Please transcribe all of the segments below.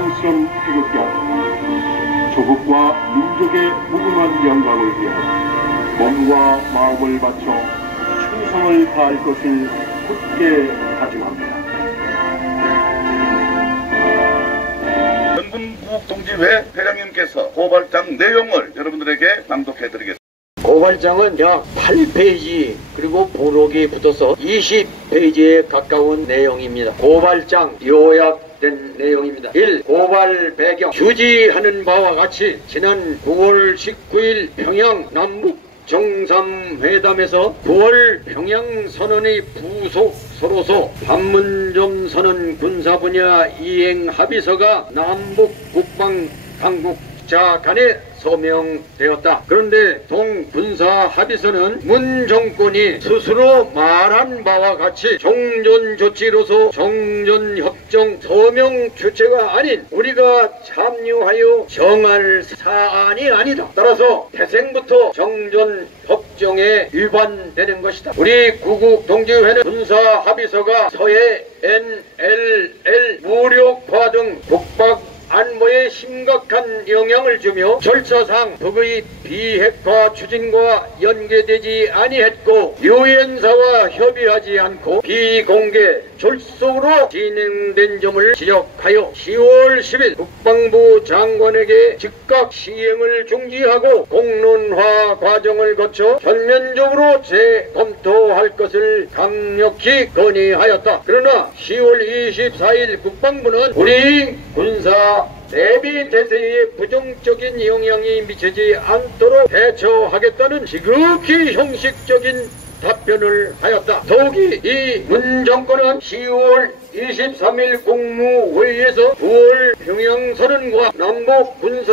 자랑스러운 태극기하고 조국과 민족의 무궁한 영광을 위하여 몸과 마음을 바쳐 충성을 다할 것을 굳게 다짐합니다. 전군국동지회 회장님께서 고발장 내용을 여러분들에게 낭독해드리겠습니다. 고발장은 약 8페이지 그리고 부록이 붙어서 20페이지에 가까운 내용입니다. 고발장 요약된 내용입니다. 1. 고발 배경. 주지하는 바와 같이 지난 9월 19일 평양 남북 정상회담에서 9월 평양선언의 부속서로서 판문점 선언 군사분야 이행 합의서가 남북 국방 당국자 간에 서명되었다. 그런데 동군사 합의서는 문 정권이 스스로 말한 바와 같이 종전조치로서 정전협정 서명 주체가 아닌 우리가 참여하여 정할 사안이 아니다. 따라서 태생부터 정전협정에 위반되는 것이다. 우리 구국동지회는 군사합의서가 서해 NLL 무력화 등 북박 안보에 심각한 영향을 주며 절차상 북의 비핵화 추진과 연계되지 아니했고 유엔사와 협의하지 않고 비공개 졸속으로 진행된 점을 지적하여 10월 10일 국방부 장관에게 즉각 시행을 중지하고 공론화 과정을 거쳐 전면적으로 재검토할 것을 강력히 건의하였다. 그러나 10월 24일 국방부는 우리 군사 대비 태세에 부정적인 영향이 미치지 않도록 대처하겠다는 지극히 형식적인 답변을 하였다. 더욱이 이 문 정권은 10월 23일 국무회의에서 9월 평양선언과 남북 군사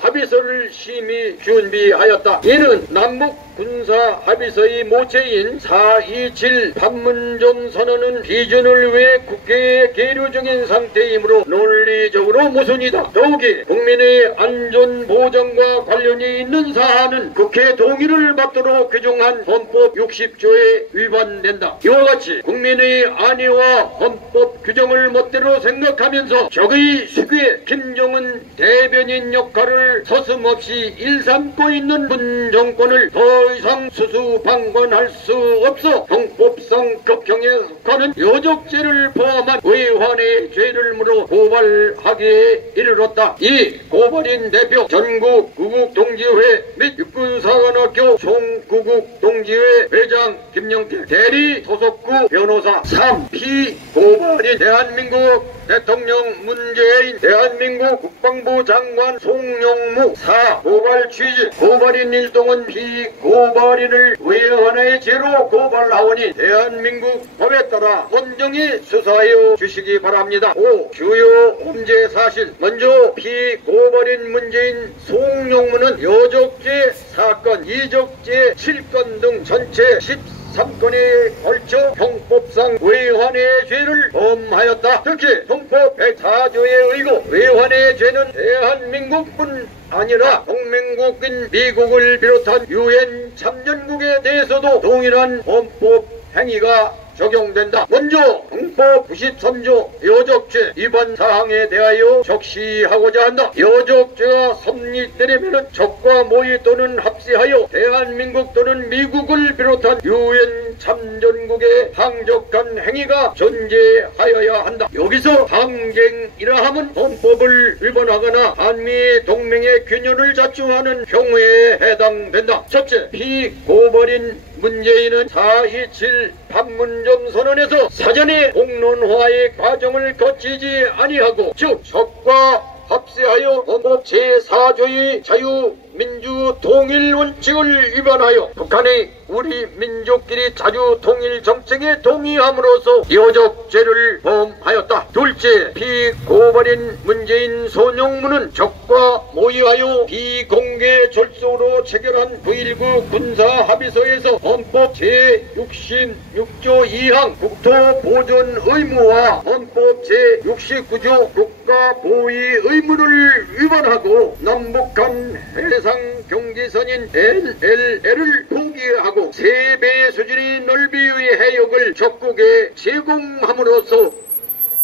합의서를 심의 준비하였다. 이는 남북 군사 합의서의 모체인 4.27 판문점 선언은 비준을 위해 국회에 계류 중인 상태이므로 논리적으로 모순이다. 더욱이 국민의 안전보장과 관련이 있는 사안은 국회 동의를 받도록 규정한 헌법 60조에 위반된다. 이와 같이 국민의 안위와 헌법 규정을 멋대로 생각하면서 적의 수괴 김정은 대변인 역할을 서슴없이 일삼고 있는 문 정권을 더 이상 수수방관할 수 없어 형법상 급형에 속하는 여적죄를 포함한 외환의 죄를 물어 고발하기에 이르렀다. 이 고발인 대표 전국 구국동지회 및 육군사관학교 총구국동지회 회장 김영태 대리 소속구 변호사 3. 피고발인 대한민국 대통령 문재인 대한민국 국방부 장관 송영무 4. 고발 취지 고발인 일동은 피고발인을 외환의 죄로 고발하오니 대한민국 법에 따라 온전히 수사하여 주시기 바랍니다. 5. 주요 범죄 사실 먼저 피고발인 문재인 송영무는 여적죄 사건, 이적죄 7건 등 전체 13건에 걸쳐 형법상 외환의 죄를 범하였다. 특히 헌법 104조에 의거 외환의 죄는 대한민국뿐 아니라 동맹국인 미국을 비롯한 유엔 참전국에 대해서도 동일한 헌법 행위가 적용된다. 먼저 헌법 93조 여적죄 위반 사항에 대하여 적시하고자 한다. 여적죄가 성립되려면 적과 모의 또는 합세하여 대한민국 또는 미국을 비롯한 유엔 참전국에 항적한 행위가 존재하여야 한다. 여기서 항쟁이라 함은 헌법을 위반하거나 한미 동맹의 균열을 자초하는 경우에 해당된다. 첫째, 피고발인 문재인은 4.27 판문점 선언에서 사전에 공론화의 과정을 거치지 아니하고 즉 적과 합세하여 헌법 제4조의 자유민주통일 원칙을 위반하여 북한이 우리 민족끼리 자주통일 정책에 동의함으로써 여적죄를 범하였다. 둘째, 피고발인 문재인 손영무는 적과 모의하여 비공개 절소로 체결한 9.19 군사합의서에서 헌법 제66조 2항 국토보존 의무와 헌법 제69조 국가보위 의무를 위반하고 남북한 해상경계선인 NLL을 포기하고 3배 수준의 넓이의 해역을 적국에 제공함으로써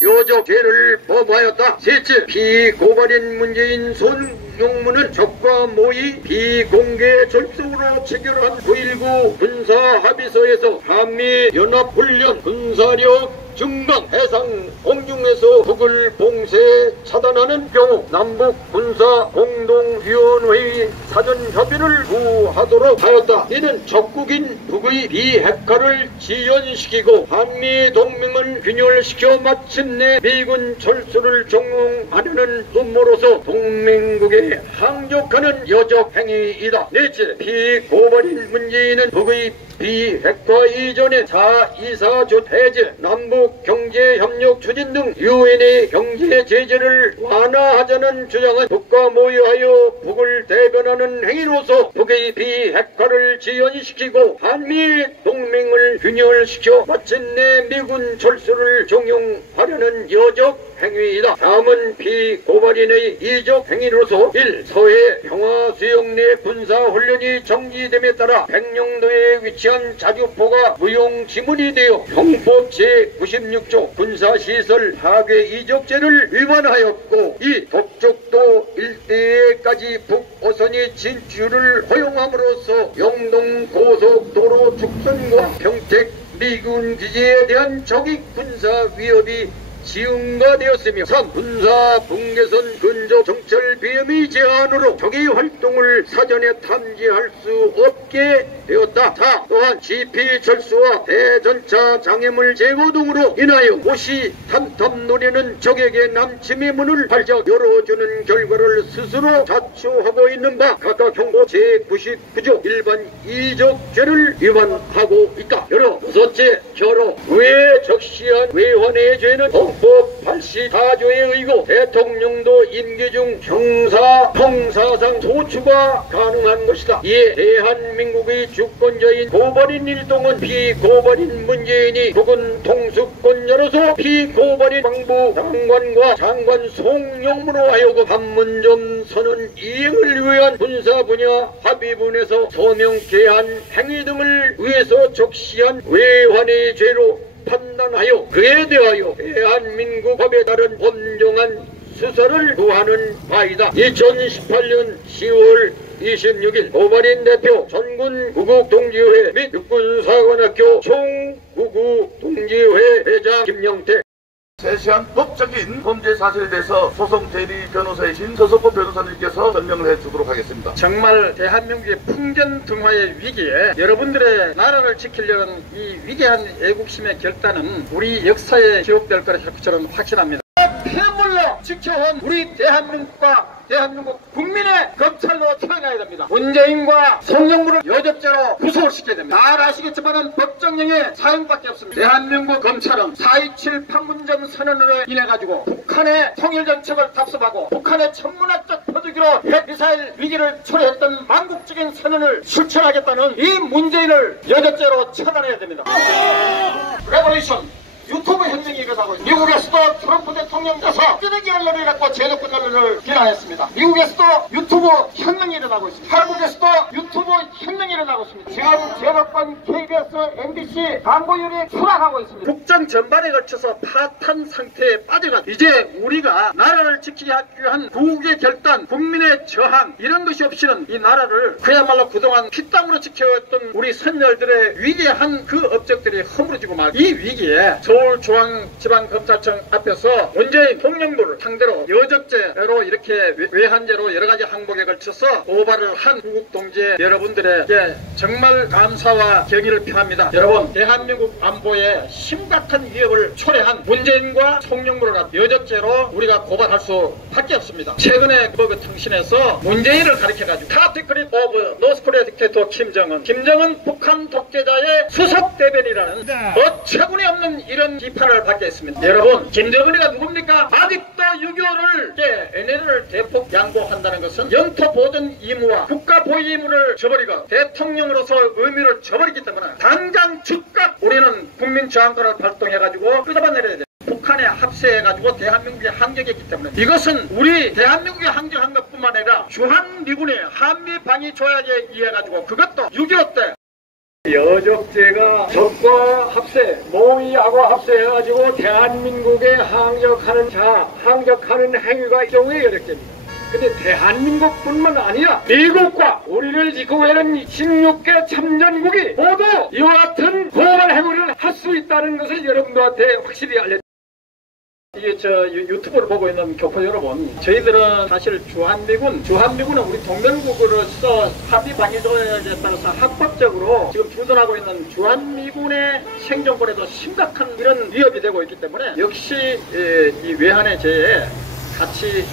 여적죄를 범하였다. 셋째, 피고발인 문재인 손용문은 적과 모의 비공개 절성으로 체결한 9.19 군사합의서에서 한미연합훈련 군사력 증강, 해상, 공중에서 북을 봉쇄 차단하는 경우 남북 군사 공동위원회의 사전협의를 구하도록 하였다. 이는 적국인 북의 비핵화를 지연시키고 한미동맹을 균열시켜 마침내 미군 철수를 종용하려는 음모로서 동맹국에 항적하는 여적 행위이다. 넷째, 피고발인 문재인은 북의 비핵화 이전에 4.24조 해제, 남북 경제협력 추진 등 유엔의 경제 제재를 완화하자는 주장은 북과 모의하여 북을 대변하는 행위로서 북의 비핵화를 지연시키고 한미 동맹을 균열시켜 마침내 미군 철수를 종용하려는 여적 행위이다. 다음은 피고발인의 이적 행위로서 1. 서해 평화수영 내 군사훈련이 정지됨에 따라 백령도에 위치한 자주포가 무용지물이 되어 형법 제96조 군사시설 파괴 이적죄를 위반하였고 2. 북쪽도 일대에까지 북어선이 진출을 허용함으로써 영동 고속도로 축선과 평택 미군 기지에 대한 적익 군사 위협이 지연되었으며 3. 군사 분계선 근접 정찰 비염의 제한으로 적의 활동을 사전에 탐지할 수 없게 되었다. 4. 또한 GP 철수와 대전차 장애물 제거 등으로 인하여 고시 탐탐 노리는 적에게 남침의 문을 활짝 열어주는 결과를 스스로 자초하고 있는 바 각각 형법 제99조 일반 이적죄를 위반하고 있다. 여섯째, 결호 외 적시한 외환의 죄는 헌법 84조에 의거 대통령도 임기 중 형사상 소추가 가능한 것이다. 이에 대한민국의 주권자인 고발인 일동은 피고발인 문재인이 국군 통수권자로서 피고발인 방부 장관과 장관 송영무로 하여금 판문점 선언 이행을 위한 군사 분야 합의문에서 서명 개한 행위 등을 위해서 적시한 외환의 죄로 판단하여 그에 대하여 대한민국 법에 따른 엄정한 수사를 구하는 바이다. 2018년 10월 26일 고발인 대표 전군 구국동지회 및 육군사관학교 총구국동지회 회장 김영태. 세시한 법적인 범죄 사실에 대해서 소송 대리 변호사이신 서석호 변호사님께서 설명을 해주도록 하겠습니다. 정말 대한민국의 풍전등화의 위기에 여러분들의 나라를 지키려는 이 위대한 애국심의 결단은 우리 역사에 기록될 거라 저는 확신합니다. 피물로 지켜온 우리 대한민국과 대한민국 국민의 검찰로 태어나야 됩니다. 문재인과 송영무를 여적죄로 구속시켜야 됩니다. 잘 아시겠지만 법정형의 사형밖에 없습니다. 대한민국 검찰은 4.27 판문점 선언으로 인해가지고 북한의 통일정책을 답습하고 북한의 천문학적 표두기로 핵미사일 위기를 초래했던 망국적인 선언을 실천하겠다는 이 문재인을 여적죄로 처단해야 됩니다. 레볼루션 유튜브 혁명이 일어나고 있습니다. 미국에서도 트럼프 대통령 돼서 쓰레기 언론을 갖고 제도권 언론을 비난했습니다. 미국에서도 유튜브 혁명이 일어나고 있습니다. 한국에서도 유튜브 혁명이 일어나고 있습니다. 지금 제도권 KBS, MBC 광고율이 추락하고 있습니다. 국정 전반에 걸쳐서 파탄 상태에 빠져가지고 이제 우리가 나라를 지키기 위한 국의 결단, 국민의 저항 이런 것이 없이는 이 나라를 그야말로 그동안 피땀으로 지켜왔던 우리 선열들의 위대한 그 업적들이 허물어지고 말 이 위기에 서울중앙지방검찰청 앞에서 문재인 송영무를 상대로 여적죄로 이렇게 외환죄로 여러가지 항목에 걸쳐서 고발을 한 구국동지의 여러분들에게 정말 감사와 경의를 표합니다. 여러분, 대한민국 안보에 심각한 위협을 초래한 문재인과 송영무를 여적죄로 우리가 고발할 수밖에 없습니다. 최근에 통신에서 문재인을 가리켜가지고 카테고리 오브 노스코리아 딕테이터 김정은 북한 독재자의 수석 대변이라는 어처구니 없는 이런 비판을 받게 했습니다. 여러분, 김정은이가 누굽니까? 아직도 6.25를 NLL을 대폭 양보한다는 것은 영토 보존 의무와 국가 보유 의무를 저버리고 대통령으로서 의무를 저버리기 때문에 당장 즉각 우리는 국민저항권을 발동해가지고 끄집어내려야 돼. 북한에 합세해가지고 대한민국에 항적했기 때문에 이것은 우리 대한민국에 항적한 것뿐만 아니라 주한미군의 한미 방위 조약에 의해가지고 그것도 6.25 때 여적죄가 적과 합세, 모의하고 합세해가지고 대한민국에 항적하는 행위가 이 경우에 여적죄입니다. 근데 대한민국뿐만 아니라 미국과 우리를 지키고 있는 16개 참전국이 모두 이와 같은 고발 행위를 할 수 있다는 것을 여러분들한테 확실히 알려드립니다. 이게 유튜브를 보고 있는 교포 여러분, 저희들은 사실 주한미군은 우리 동맹국으로서 합의 방위조약에 따라서 합법적으로 지금 주둔하고 있는 주한미군의 생존권에도 심각한 이런 위협이 되고 있기 때문에 역시 이 외환의 죄에 같이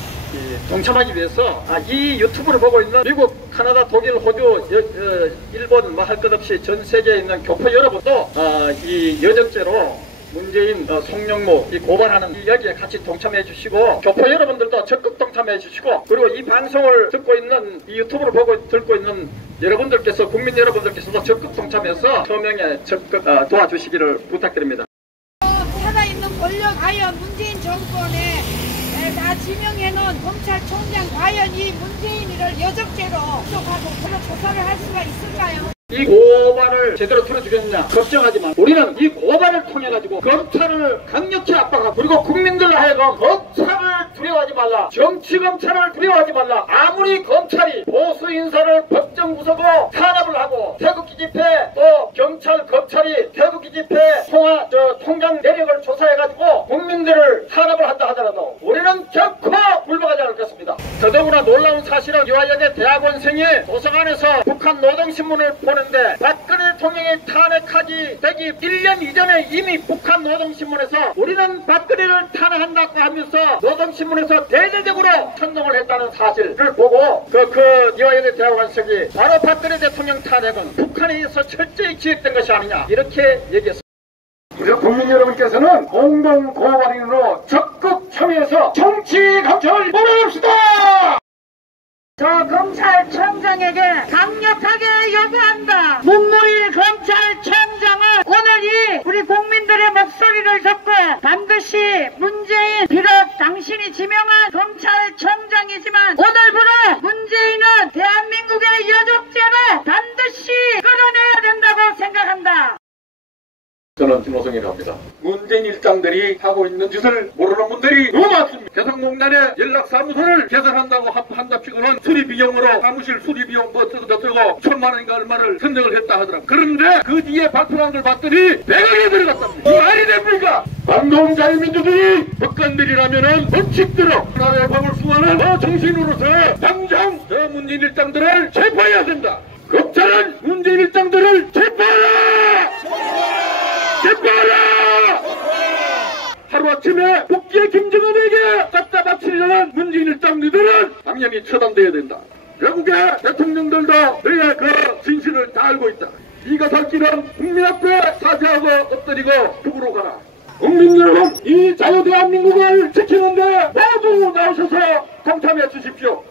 동참하기 위해서 이 유튜브를 보고 있는 미국, 카나다, 독일, 호주, 일본 뭐 할 것 없이 전 세계에 있는 교포 여러분도 이 여적죄로 문재인 송영무 이 고발하는 이 여기에 같이 동참해 주시고, 교포 여러분들도 적극 동참해 주시고, 그리고 이 방송을 듣고 있는 이 유튜브를 듣고 있는 여러분들께서, 국민 여러분들께서도 적극 동참해서 서명에 적극 도와주시기를 부탁드립니다. 살아있는 권력 과연 문재인 정권에 다 지명해놓은 검찰총장 과연 이 문재인이를 여적죄로 구속하고 그런 조사를 할 수가 있을까요? 이 고발을 제대로 틀어주겠느냐 걱정하지만 우리는 이 고발을 통해가지고 검찰을 강력히 압박하고, 그리고 국민들 하여금 검찰을 두려워하지 말라, 정치검찰을 두려워하지 말라. 아무리 검찰이 보수 인사를 법정 구속으로 탄압을 하고 태극기 집회, 또 경찰, 검찰이 태극기 집회 총장 내력을 조사해가지고 국민들을 탄압을 한다 하더라도 우리는 결코 불복하지 않을 것입니다. 더더구나 놀라운 사실은 이화여대 대학원생이 도서관에서 북한 노동신문을 보는데, 박근혜 대통령이 탄핵하기 되기 1년 이전에 이미 북한 노동신문에서 우리는 박근혜를 탄핵한다고 하면서 노동신문에서 대대적으로 천동을 했다는 사실을 보고 이화여대 대학원생이 바로 박근혜 대통령 탄핵은 북한에 의해서 철저히 기획된 것이 아니냐 이렇게 얘기했습니다. 그래서 국민 여러분께서는 공동고발인으로 적극 참여해서 정치검찰을 몰아냅시다. 저 검찰총장에게 강력하게 요구한다. 문무일 검찰총장은 오늘 우리 국민들의 목소리를 듣고 반드시 문재인, 비록 당신이 지명한 검찰총장이지만 오늘부로 문재인은 대한민국의 여적죄로 반드시 끌어내야 된다고 생각한다. 저는 김호성이라고 합니다. 문재인 일당들이 하고 있는 짓을 모르는 분들이 너무 많습니다. 개성공단의 연락사무소를 개설한다고 한답시고는 수리비용으로 사무실 수리비용 뭐 쓰고 1,000만 원인가 얼마를 선정을 했다 하더라고요. 그런데 그 뒤에 발표한 걸 봤더니 100억이 들어갔답니다. 이 말이 됩니까? 반동자유민주주의 법관들이라면은 법칙대로 나라의 법을 수호하는 정신으로서 당장 저 문재인 일당들을 체포해야 된다. 검찰은 문재인 일당들을 체포하라! 체포하라! 하루아침에 복귀의 김정은에게 갖다 바치려는 문재인 일당들은 당연히 처단돼야 된다. 외국의 대통령들도 너의 그 진실을 다 알고 있다. 이가 살 길은 국민 앞에 사죄하고 엎드리고 북으로 가라. 국민 여러분, 이 자유 대한민국을 지키는데 모두 나오셔서 동참해 주십시오.